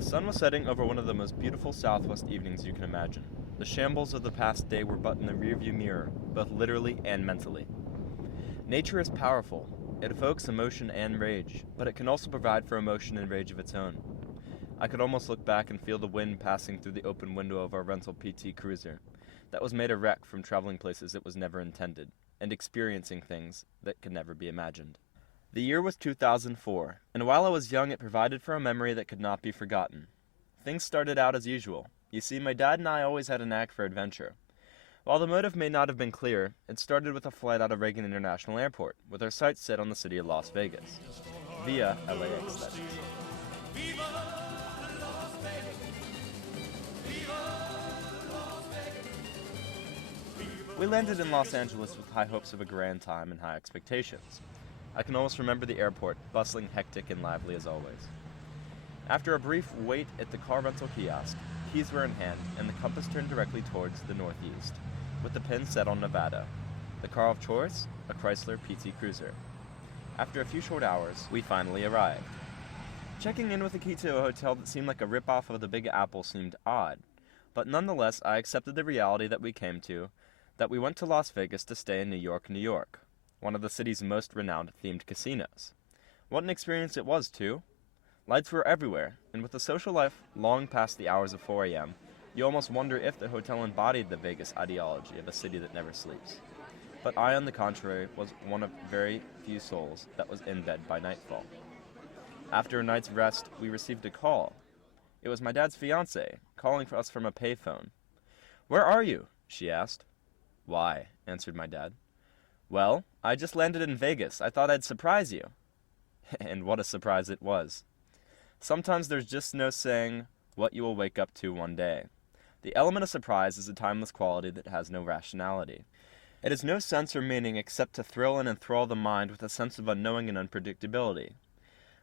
The sun was setting over one of the most beautiful southwest evenings you can imagine. The shambles of the past day were but in the rearview mirror, both literally and mentally. Nature is powerful. It evokes emotion and rage, but it can also provide for emotion and rage of its own. I could almost look back and feel the wind passing through the open window of our rental PT Cruiser, that was made a wreck from traveling places it was never intended, and experiencing things that could never be imagined. The year was 2004, and while I was young it provided for a memory that could not be forgotten. Things started out as usual. You see, my dad and I always had a knack for adventure. While the motive may not have been clear, it started with a flight out of Reagan International Airport, with our sights set on the city of Las Vegas, via LAX, that is. We landed in Los Angeles with high hopes of a grand time and high expectations. I can almost remember the airport, bustling, hectic, and lively as always. After a brief wait at the car rental kiosk, keys were in hand, and the compass turned directly towards the northeast, with the pin set on Nevada. The car of choice? A Chrysler PT Cruiser. After a few short hours, we finally arrived. Checking in with a key to a hotel that seemed like a rip-off of the Big Apple seemed odd, but nonetheless I accepted the reality that we came to, that we went to Las Vegas to stay in New York, one of the city's most renowned themed casinos. What an experience it was, too. Lights were everywhere, and with a social life long past the hours of 4 a.m., you almost wonder if the hotel embodied the Vegas ideology of a city that never sleeps. But I, on the contrary, was one of very few souls that was in bed by nightfall. After a night's rest, we received a call. It was my dad's fiancée, calling for us from a payphone. "Where are you?" she asked. "Why?" answered my dad. "Well, I just landed in Vegas. I thought I'd surprise you." And what a surprise it was. Sometimes there's just no saying what you will wake up to one day. The element of surprise is a timeless quality that has no rationality. It has no sense or meaning except to thrill and enthrall the mind with a sense of unknowing and unpredictability.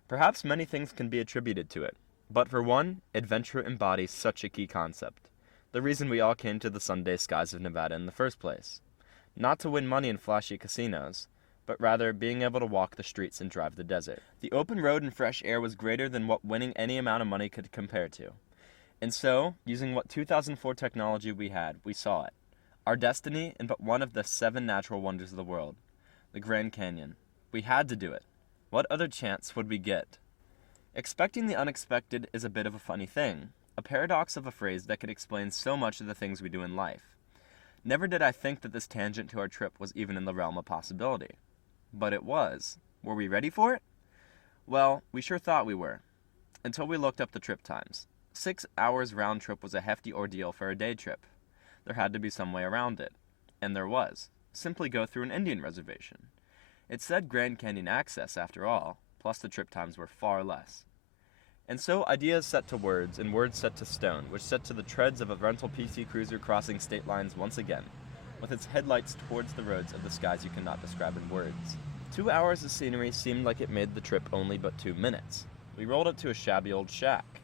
Perhaps many things can be attributed to it, but for one, adventure embodies such a key concept. The reason we all came to the Sunday skies of Nevada in the first place. Not to win money in flashy casinos, but rather being able to walk the streets and drive the desert. The open road and fresh air was greater than what winning any amount of money could compare to. And so, using what 2004 technology we had, we saw it. Our destiny in but one of the 7 natural wonders of the world, the Grand Canyon. We had to do it. What other chance would we get? Expecting the unexpected is a bit of a funny thing, a paradox of a phrase that could explain so much of the things we do in life. Never did I think that this tangent to our trip was even in the realm of possibility. But it was. Were we ready for it? Well, we sure thought we were. Until we looked up the trip times. 6 hours round trip was a hefty ordeal for a day trip. There had to be some way around it. And there was. Simply go through an Indian reservation. It said Grand Canyon access after all, plus the trip times were far less. And so ideas set to words, and words set to stone, which set to the treads of a rental PC Cruiser crossing state lines once again, with its headlights towards the roads of the skies you cannot describe in words. 2 hours of scenery seemed like it made the trip only but 2 minutes. We rolled up to a shabby old shack.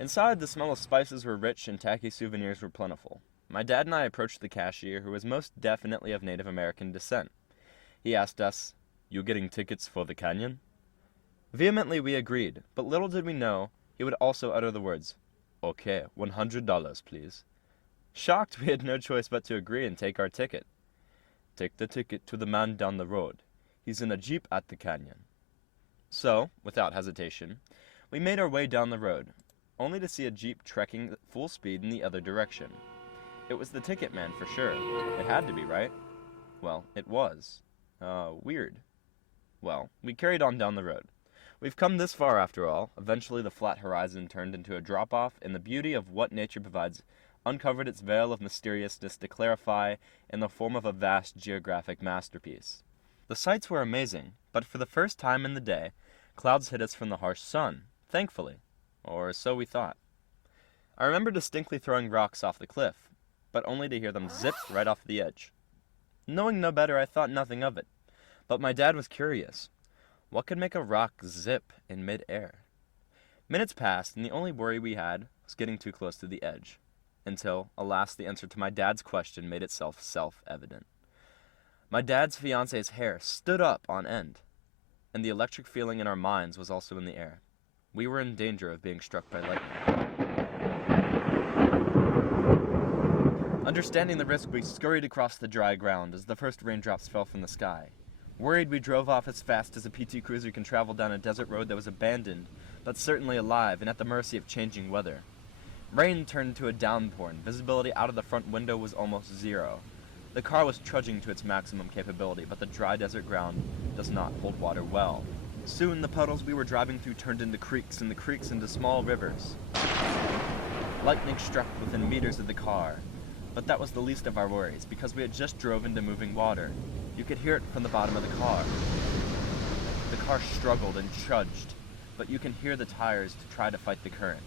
Inside, the smell of spices were rich and tacky souvenirs were plentiful. My dad and I approached the cashier, who was most definitely of Native American descent. He asked us, "You getting tickets for the canyon?" Vehemently we agreed, but little did we know he would also utter the words, "Okay, $100, please." Shocked, we had no choice but to agree and take our ticket. "Take the ticket to the man down the road. He's in a jeep at the canyon." So, without hesitation, we made our way down the road, only to see a jeep trekking at full speed in the other direction. It was the ticket man for sure. It had to be, right? Well, it was. Weird. Well, we carried on down the road. We've come this far after all. Eventually the flat horizon turned into a drop-off, and the beauty of what nature provides uncovered its veil of mysteriousness to clarify in the form of a vast geographic masterpiece. The sights were amazing, but for the first time in the day, clouds hid us from the harsh sun, thankfully. Or so we thought. I remember distinctly throwing rocks off the cliff, but only to hear them zip right off the edge. Knowing no better, I thought nothing of it, but my dad was curious. What could make a rock zip in mid-air? Minutes passed, and the only worry we had was getting too close to the edge. Until, alas, the answer to my dad's question made itself self-evident. My dad's fiancée's hair stood up on end, and the electric feeling in our minds was also in the air. We were in danger of being struck by lightning. Understanding the risk, we scurried across the dry ground as the first raindrops fell from the sky. Worried, we drove off as fast as a PT Cruiser can travel down a desert road that was abandoned, but certainly alive and at the mercy of changing weather. Rain turned into a downpour, and visibility out of the front window was almost zero. The car was trudging to its maximum capability, but the dry desert ground does not hold water well. Soon, the puddles we were driving through turned into creeks, and the creeks into small rivers. Lightning struck within meters of the car, but that was the least of our worries, because we had just drove into moving water. You could hear it from the bottom of the car. The car struggled and trudged, but you can hear the tires to try to fight the current.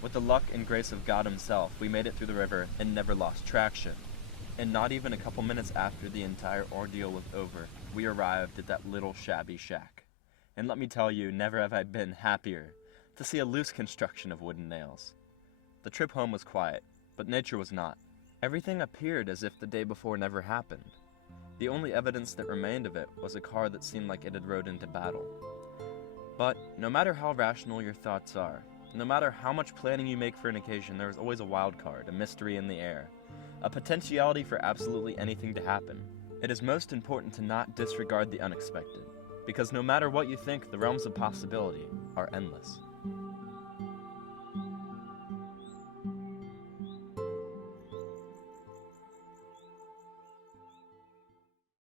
With the luck and grace of God himself, we made it through the river and never lost traction. And not even a couple minutes after the entire ordeal was over, we arrived at that little shabby shack. And let me tell you, never have I been happier to see a loose construction of wooden nails. The trip home was quiet, but nature was not. Everything appeared as if the day before never happened. The only evidence that remained of it was a car that seemed like it had rode into battle. But no matter how rational your thoughts are, no matter how much planning you make for an occasion, there is always a wild card, a mystery in the air, a potentiality for absolutely anything to happen. It is most important to not disregard the unexpected, because no matter what you think, the realms of possibility are endless.